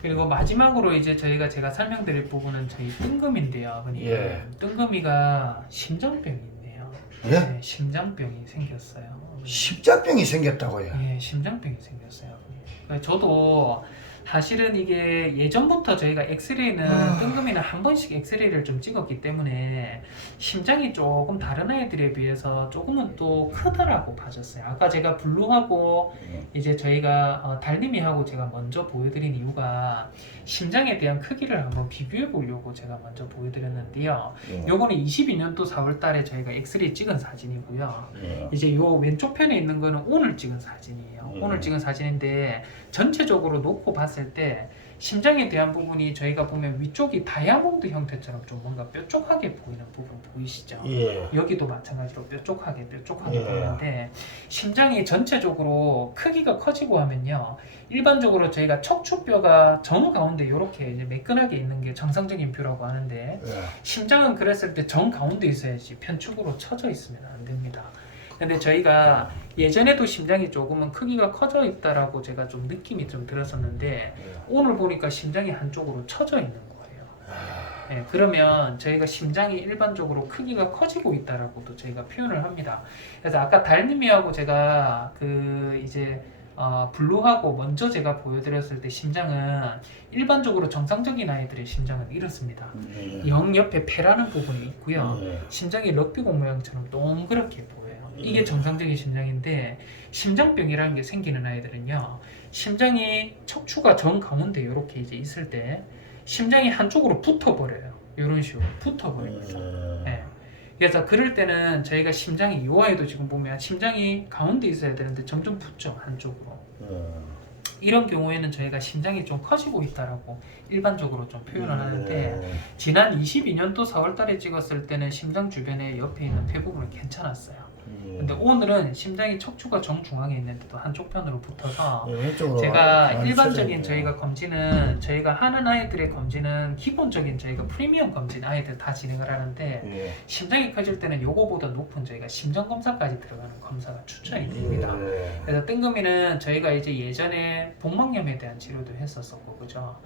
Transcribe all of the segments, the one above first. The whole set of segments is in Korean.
그리고 마지막으로 이제 제가 설명드릴 부분은 저희 뜬금인데요, 아버님. 예. 뜬금이가 심장병이 있네요. 예? 네, 심장병이 생겼어요. 아버님. 십자병이 생겼다고요. 예, 심장병이 생겼어요, 아버님. 저도 사실은 이게 예전부터 저희가 엑스레이는 뜬금이는 한 번씩 엑스레이를 좀 찍었기 때문에 심장이 조금 다른 아이들에 비해서 조금은 또 크다라고 봐졌어요. 아까 제가 블루하고 이제 저희가 달님이하고 제가 먼저 보여드린 이유가 심장에 대한 크기를 한번 비교해 보려고 제가 먼저 보여드렸는데요. 요거는 22년도 4월 달에 저희가 엑스레이 찍은 사진이고요. 이제 요 왼쪽 편에 있는 거는 오늘 찍은 사진이에요. 오늘 찍은 사진인데 전체적으로 놓고 봤을 때 심장에 대한 부분이 저희가 보면 위쪽이 다이아몬드 형태처럼 좀 뭔가 뾰족하게 보이는 부분 보이시죠? 예. 여기도 마찬가지로 뾰족하게 예. 보이는데 심장이 전체적으로 크기가 커지고 하면요, 일반적으로 저희가 척추뼈가 정 가운데 이렇게 이제 매끈하게 있는 게 정상적인 뷰라고 하는데 예. 심장은 그랬을 때 정 가운데 있어야지 편축으로 처져 있으면 안 됩니다. 근데 저희가 예전에도 심장이 조금은 크기가 커져 있다라고 제가 좀 느낌이 좀 들었었는데 오늘 보니까 심장이 한쪽으로 처져 있는 거예요. 네, 그러면 저희가 심장이 일반적으로 크기가 커지고 있다라고도 저희가 표현을 합니다. 그래서 아까 달님이하고 제가 블루하고 먼저 제가 보여드렸을 때 심장은 일반적으로 정상적인 아이들의 심장은 이렇습니다. 영 옆에 폐라는 부분이 있고요. 심장이 럭비공 모양처럼 동그랗게 보여요. 이게 정상적인 심장인데 심장병이라는 게 생기는 아이들은요, 심장이 척추가 정 가운데 이렇게 이제 있을 때 심장이 한쪽으로 붙어버려요. 이런 식으로 붙어버립니다. 네. 그래서 그럴 때는 저희가 심장이 이 아이도 지금 보면 심장이 가운데 있어야 되는데 점점 붙죠, 한쪽으로. 이런 경우에는 저희가 심장이 좀 커지고 있다라고 일반적으로 좀 표현을 하는데 지난 22년도 4월 달에 찍었을 때는 심장 주변에 옆에 있는 폐 부분은 괜찮았어요. 근데 오늘은 심장이 척추가 정중앙에 있는데도 한쪽 편으로 붙어서 제가 일반적인 저희가 검진은 저희가 하는 아이들의 검진은 기본적인 저희가 프리미엄 검진 아이들 다 진행을 하는데 심장이 커질 때는 요거보다 높은 저희가 심장 검사까지 들어가는 검사가 추천이 됩니다. 그래서 뜬금이는 저희가 이제 예전에 복막염에 대한 치료도 했었었고, 그죠?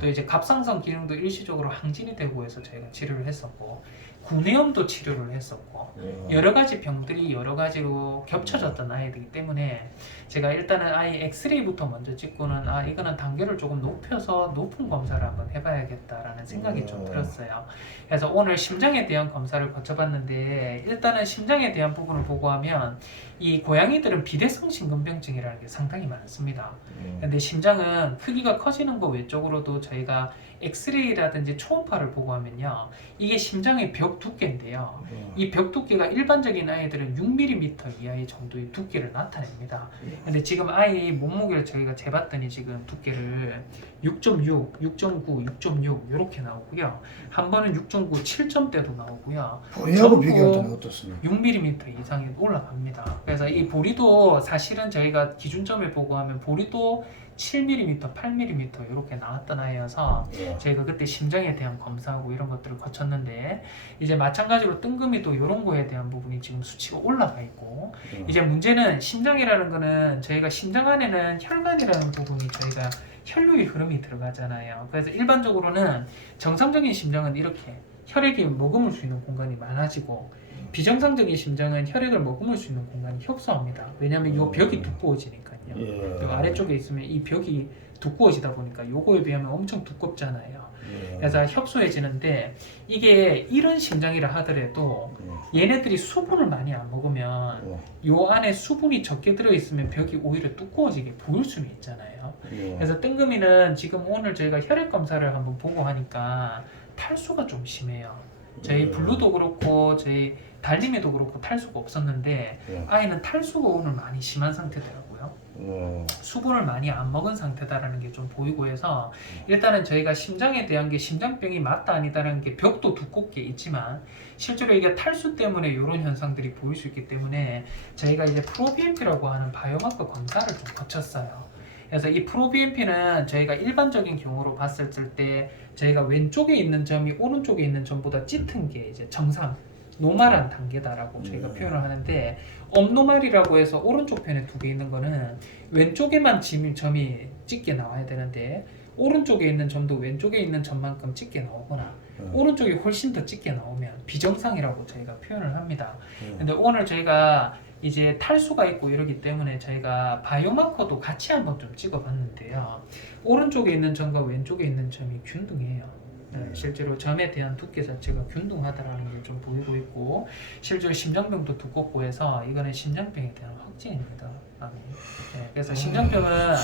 또 이제 갑상선 기능도 일시적으로 항진이 되고 해서 저희가 치료를 했었고, 구내염도 치료를 했었고, 여러 가지 병들이 여러 가지로 겹쳐졌던 아이들이기 때문에 제가 일단은 아이 엑스레이부터 먼저 찍고는 이거는 단계를 조금 높여서 높은 검사를 한번 해봐야겠다라는 생각이 좀 들었어요. 그래서 오늘 심장에 대한 검사를 거쳐봤는데 일단은 심장에 대한 부분을 보고 하면 이 고양이들은 비대성 심근병증이라는 게 상당히 많습니다. 근데 심장은 크기가 커지는 거 외적으로도 저희가 엑스레이라든지 초음파를 보고 하면요, 이게 심장의 벽 두께인데요, 이 벽 두께가 일반적인 아이들은 6mm 이하의 정도의 두께를 나타냅니다. 근데 지금 아이 몸무게를 저희가 재봤더니 지금 두께를 6.6, 6.9, 6.6 이렇게 나오고요. 한 번은 6.9, 7점대도 나오고요. 보리하고 비교할 때는 어떻습니까? 6mm 이상이 올라갑니다. 그래서 이 보리도 사실은 저희가 기준점을 보고 하면 보리도 7mm, 8mm 이렇게 나왔던 아이여서 저희가 그때 심장에 대한 검사하고 이런 것들을 거쳤는데 이제 마찬가지로 뜬금이도 이런 거에 대한 부분이 지금 수치가 올라가 있고 이제 문제는 심장이라는 거는 저희가 심장 안에는 혈관이라는 부분이 저희가 혈류의 흐름이 들어가잖아요. 그래서 일반적으로는 정상적인 심장은 이렇게 혈액이 머금을 수 있는 공간이 많아지고 비정상적인 심장은 혈액을 머금을 수 있는 공간이 협소합니다. 왜냐하면 이 벽이 두꺼워지니까요. 그 아래쪽에 있으면 이 벽이 두꺼워지다 보니까 요거에 비하면 엄청 두껍잖아요. 그래서 협소해지는데 이게 이런 심장이라 하더라도 얘네들이 수분을 많이 안 먹으면 요 안에 수분이 적게 들어있으면 벽이 오히려 두꺼워지게 보일 수는 있잖아요. 그래서 뜬금이는 지금 오늘 저희가 혈액 검사를 한번 보고 하니까 탈수가 좀 심해요. 저희 블루도 그렇고 저희 달림에도 그렇고 탈수가 없었는데 아이는 탈수가 오늘 많이 심한 상태더라고요. 수분을 많이 안 먹은 상태다라는 게 좀 보이고 해서 일단은 저희가 심장에 대한 게 심장병이 맞다 아니다라는 게 벽도 두껍게 있지만 실제로 이게 탈수 때문에 이런 현상들이 보일 수 있기 때문에 저희가 이제 프로비엠피라고 하는 바이오마커 검사를 좀 거쳤어요. 그래서 이 프로비엠피는 저희가 일반적인 경우로 봤을 때 저희가 왼쪽에 있는 점이 오른쪽에 있는 점보다 짙은 게 이제 정상 노말한 단계다라고 저희가 표현을 하는데 업노말이라고 해서 오른쪽 편에 두 개 있는 거는 왼쪽에만 점이 짙게 나와야 되는데 오른쪽에 있는 점도 왼쪽에 있는 점만큼 짙게 나오거나 오른쪽이 훨씬 더 짙게 나오면 비정상이라고 저희가 표현을 합니다. 근데 오늘 저희가 이제 탈수가 있고 이러기 때문에 저희가 바이오마커도 같이 한번 좀 찍어봤는데요. 오른쪽에 있는 점과 왼쪽에 있는 점이 균등해요. 실제로 점에 대한 두께 자체가 균등하다라는 게 좀 보이고 있고, 실제로 심장병도 두껍고 해서 이거는 심장병에 대한 확진입니다. 그래서 심장병은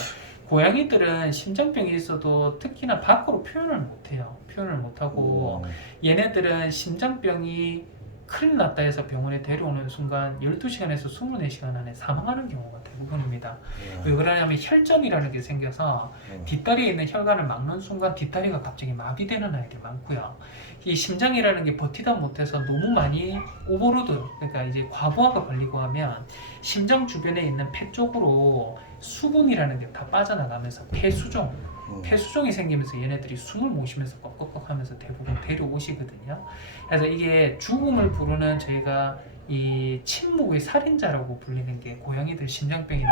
고양이들은 심장병이 있어도 특히나 밖으로 표현을 못해요. 표현을 못하고 얘네들은 심장병이 큰일 났다 해서 병원에 데려오는 순간 12시간에서 24시간 안에 사망하는 경우가 대부분입니다. 왜 그러냐면 혈전이라는 게 생겨서 뒷다리에 있는 혈관을 막는 순간 뒷다리가 갑자기 마비되는 아이들이 많고요. 이 심장이라는 게 버티다 못해서 너무 많이 오버로드, 그러니까 이제 과부하가 걸리고 하면 심장 주변에 있는 폐 쪽으로 수분이라는 게 다 빠져나가면서 폐수종이 생기면서 얘네들이 숨을 못 쉬면서 꺽꺽꺽 하면서 대부분 데려오시거든요. 그래서 이게 죽음을 부르는 저희가 이 침묵의 살인자라고 불리는 게 고양이들 심장병인데,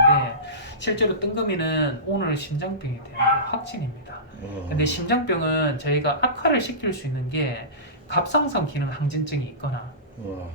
실제로 뜬금이는 오늘 심장병에 대한 확진입니다. 근데 심장병은 저희가 악화를 시킬 수 있는 게 갑상선 기능 항진증이 있거나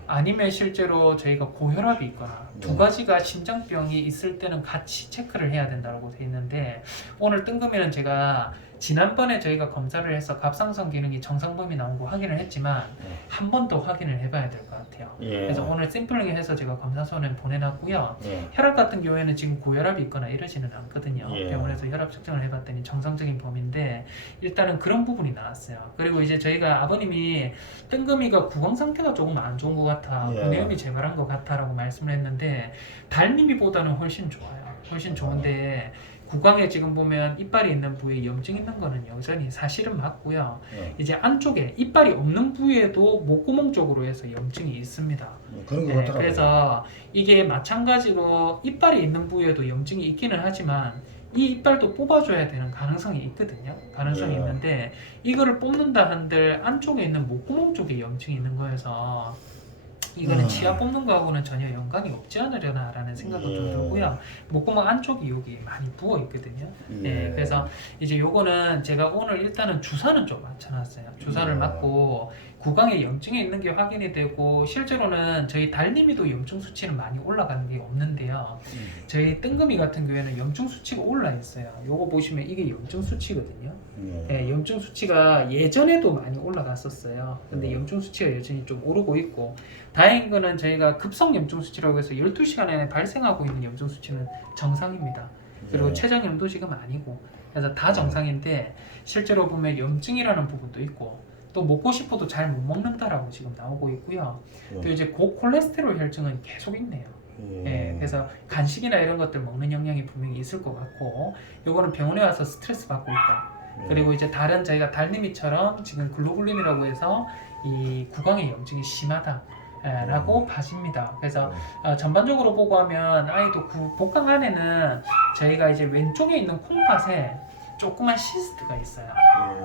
아니면 실제로 저희가 고혈압이 있거나 두 가지가 심장병이 있을 때는 같이 체크를 해야 된다고 돼 있는데, 오늘 뜬금이는 제가 지난번에 저희가 검사를 해서 갑상선 기능이 정상 범위 나온 거 확인을 했지만 한 번 더 확인을 해봐야 될 것 같아요. 그래서 오늘 샘플링 해서 제가 검사서는 보내놨고요. 혈압 같은 경우에는 지금 고혈압이 있거나 이러지는 않거든요. 병원에서 혈압 측정을 해봤더니 정상적인 범위인데 일단은 그런 부분이 나왔어요. 그리고 이제 저희가 아버님이 뜬금이가 구강 상태가 조금 안 좋은 것 같아, 구내염이 재발한 것 같아 라고 말씀을 했는데, 달님이보다는 훨씬 좋아요. 훨씬 좋은데 구강에 지금 보면 이빨이 있는 부위에 염증 있는 거는 여전히 사실은 맞고요. 이제 안쪽에 이빨이 없는 부위에도 목구멍 쪽으로 해서 염증이 있습니다. 그런 것 같더라고요. 그래서 이게 마찬가지로 이빨이 있는 부위에도 염증이 있기는 하지만 이 이빨도 뽑아줘야 되는 가능성이 있거든요. 가능성이 있는데 이거를 뽑는다 한들 안쪽에 있는 목구멍 쪽에 염증이 있는 거여서 이거는 치아 뽑는 거하고는 전혀 연관이 없지 않으려나 라는 생각도 좀 들고요. 목구멍 안쪽이 여기 많이 부어 있거든요. 그래서 이제 요거는 제가 오늘 일단은 주사는 좀 맞춰놨어요. 주사를 맞고 구강에 염증이 있는 게 확인이 되고, 실제로는 저희 달님이도 염증 수치는 많이 올라가는 게 없는데요. 저희 뜬금이 같은 경우에는 염증 수치가 올라 있어요. 요거 보시면 이게 염증 수치거든요. 염증 수치가 예전에도 많이 올라갔었어요. 근데 염증 수치가 여전히 좀 오르고 있고, 다행인 거는 저희가 급성 염증 수치라고 해서 12시간 안에 발생하고 있는 염증 수치는 정상입니다. 그리고 췌장 염도 지금 아니고, 그래서 다 정상인데 실제로 보면 염증이라는 부분도 있고, 또 먹고 싶어도 잘 못 먹는다라고 지금 나오고 있고요. 또 이제 고콜레스테롤 혈증은 계속 있네요. 그래서 간식이나 이런 것들 먹는 영향이 분명히 있을 것 같고, 요거는 병원에 와서 스트레스 받고 있다. 그리고 이제 다른 저희가 달님이처럼 지금 글로불린이라고 해서 이 구강의 염증이 심하다 라고 봐집니다. 그래서 전반적으로 보고 하면 아이도 복강 안에는 저희가 이제 왼쪽에 있는 콩팥에 조그만 시스트가 있어요.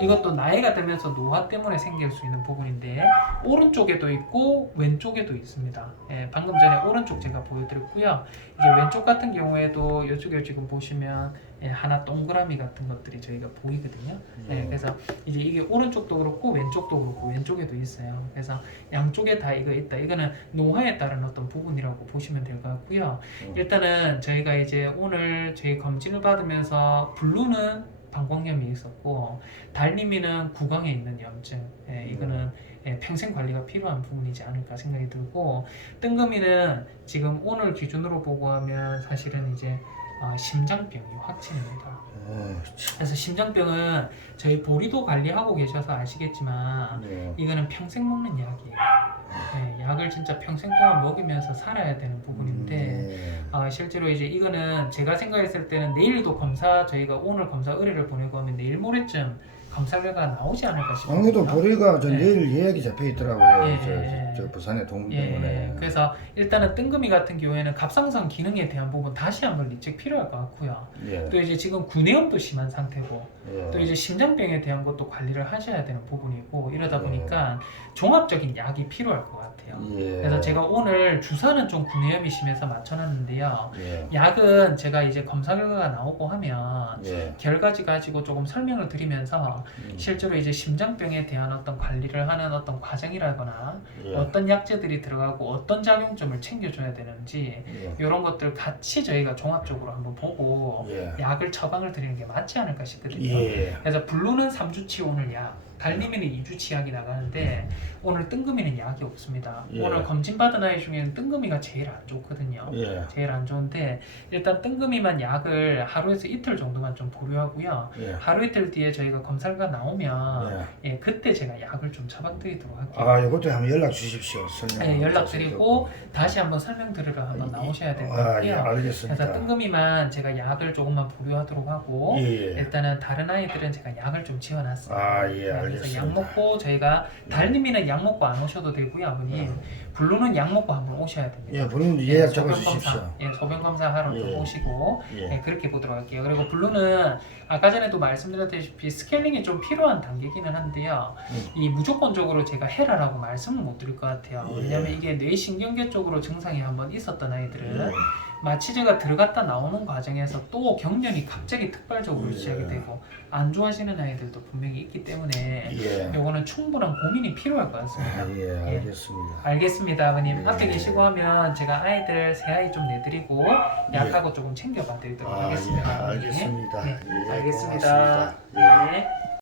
이것도 나이가 들면서 노화 때문에 생길 수 있는 부분인데 오른쪽에도 있고 왼쪽에도 있습니다. 방금 전에 오른쪽 제가 보여드렸고요. 이제 왼쪽 같은 경우에도 이쪽에 지금 보시면 하나 동그라미 같은 것들이 저희가 보이거든요. 그래서 이제 이게 오른쪽도 그렇고 왼쪽도 그렇고 왼쪽에도 있어요. 그래서 양쪽에 다 이거 있다. 이거는 노화에 따른 어떤 부분이라고 보시면 될 것 같고요. 일단은 저희가 이제 오늘 저희 검진을 받으면서 블루는 방광염이 있었고, 달님이는 구강에 있는 염증, 이거는 평생 관리가 필요한 부분이지 않을까 생각이 들고, 뜬금이는 지금 오늘 기준으로 보고 하면 사실은 이제 심장병이 확진입니다. 그래서 심장병은 저희 보리도 관리하고 계셔서 아시겠지만 이거는 평생 먹는 약이에요. 약을 진짜 평생 동안 먹이면서 살아야 되는 부분인데 실제로 이제 이거는 제가 생각했을 때는 내일도 검사, 저희가 오늘 검사 의뢰를 보내고 하면 내일 모레쯤 검사 결과가 나오지 않을까 싶어요. 아무래도 보리가 저 내일 예약이 잡혀 있더라고요. 저 부산의 예, 동대문에. 그래서 일단은 뜬금이 같은 경우에는 갑상선 기능에 대한 부분 다시 한번 리책 필요할 것 같고요. 예. 또 이제 지금 구내염도 심한 상태고 예. 또 이제 심장병에 대한 것도 관리를 하셔야 되는 부분이고 이러다 예. 보니까 종합적인 약이 필요할 것 같아요. 예. 그래서 제가 오늘 주사는 좀 구내염이 심해서 맞춰놨는데요. 예. 약은 제가 이제 검사 결과가 나오고 하면 예. 결과지 가지고 조금 설명을 드리면서 음. 실제로 이제 심장병에 대한 어떤 관리를 하는 어떤 과정이라거나 예. 어떤 약제들이 들어가고 어떤 작용점을 챙겨줘야 되는지 예. 이런 것들 같이 저희가 종합적으로 한번 보고 예. 약을 처방을 드리는 게 맞지 않을까 싶거든요. 예. 그래서 블루는 3주치 오늘 약, 달님이는 2주치 약이 나가는데 오늘 뜬금이는 약이 없습니다. 예. 오늘 검진받은 아이 중에는 뜬금이가 제일 안 좋거든요. 예. 제일 안 좋은데 일단 뜬금이만 약을 하루에서 이틀 정도만 좀 보류하고요. 예. 하루 이틀 뒤에 저희가 검사가 나오면 예, 그때 제가 약을 좀 처방드리도록 할게요. 아, 이것도 한번 연락 주십시오. 설명. 예, 연락드리고 다시 한번 설명드리러 한번 나오셔야 될 것 아, 예, 같고요. 알겠습니다. 그래서 뜬금이만 제가 약을 조금만 보류하도록 하고 예, 예. 일단은 다른 아이들은 제가 약을 좀 지어놨습니다. 아, 예, 그래서 알겠습니다. 약 먹고 저희가 달님이는 약 먹고 안 오셔도 되고요, 아버님. 블루는 약 먹고 한번 오셔야 됩니다. 예, 부르면 예, 예약 잡아 소변 검사, 주십시오. 예, 소변 검사 하러 좀 예. 오시고 예. 예, 그렇게 보도록 할게요. 그리고 블루는 아까 전에도 말씀드렸다시피 스케일링이 좀 필요한 단계기는 한데요. 이 무조건적으로 제가 해라라고 말씀을 못 드릴 것 같아요. 예. 왜냐하면 이게 뇌신경계 쪽으로 증상이 한번 있었던 아이들은 예. 마취제가 들어갔다 나오는 과정에서 또 경련이 갑자기 특발적으로 예. 시작이 되고 안 좋아지는 아이들도 분명히 있기 때문에 예. 요거는 충분한 고민이 필요할 것 같습니다. 아, 예, 알겠습니다. 알겠습니다, 아버님. 예. 앞에 계시고 하면 제가 아이들 새 아이 좀 내드리고 약하고 조금 챙겨봐 드리도록 아, 하겠습니다. 예, 아버님. 알겠습니다. 네, 예, 알겠습니다. 고맙습니다. 네.